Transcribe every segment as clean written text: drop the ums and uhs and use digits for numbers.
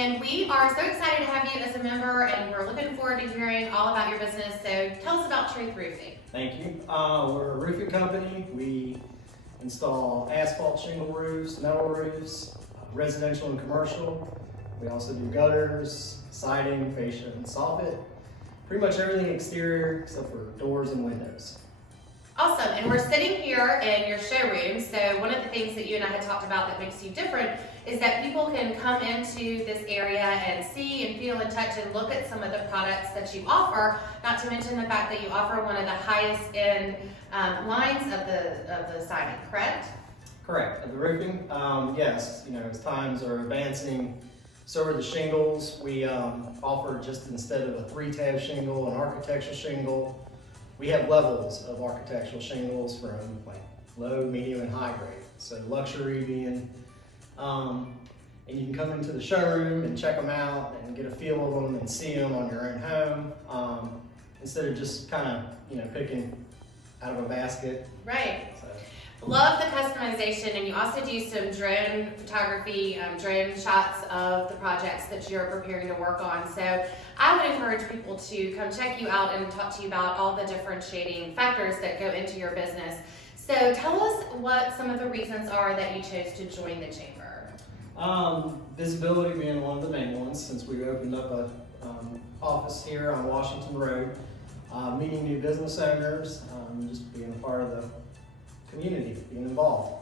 And we are so excited to have you as a member, and we're looking forward to hearing all about your business. So tell us about Truth Roofing. Thank you. We're a roofing company. We install asphalt shingle roofs, metal roofs, residential and commercial. We also do gutters, siding, fascia, and soffit. Pretty much everything exterior except for doors and windows. Awesome, and we're sitting here in your showroom. So one of the things that you and I had talked about that makes you different is that people can come into this area and see and feel and touch and look at some of the products that you offer, not to mention the fact that you offer one of the highest end lines of the siding, correct? Correct. The roofing, yes, as times are advancing, so are the shingles. We offer, just instead of a 3-tab shingle, an architectural shingle. We have levels of architectural shingles from like low, medium, and high grade. So luxury being, and you can come into the showroom and check them out and get a feel of them and see them on your own home, instead of just kind of, picking out of a basket. Right. So. Love the customization, and you also do some drone photography, drone shots of the projects that you're preparing to work on. So I would encourage people to come check you out and talk to you about all the differentiating factors that go into your business. So tell us what some of the reasons are that you chose to join the chamber. Visibility being one of the main ones, since we opened up a office here on Washington Road, meeting new business owners, just being a part of the community, being involved.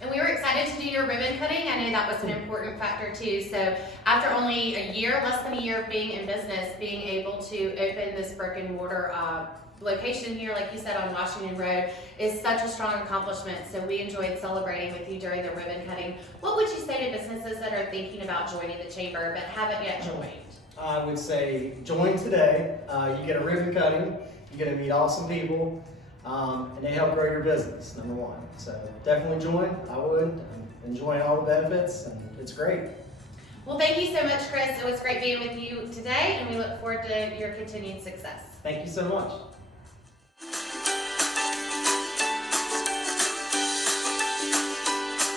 And we were excited to do your ribbon cutting. I know that was an important factor too. So after only a year, less than a year of being in business, being able to open this brick and mortar location here, like you said, on Washington Road, is such a strong accomplishment. So we enjoyed celebrating with you during the ribbon cutting. What would you say to businesses that are thinking about joining the chamber but haven't yet joined? I would say join today. You get a ribbon cutting, you get to meet awesome people, and they help grow your business, number one. So definitely join. I would. I'm enjoying all the benefits, and it's great. Well, thank you so much, Chris. It was great being with you today, and we look forward to your continued success. Thank you so much.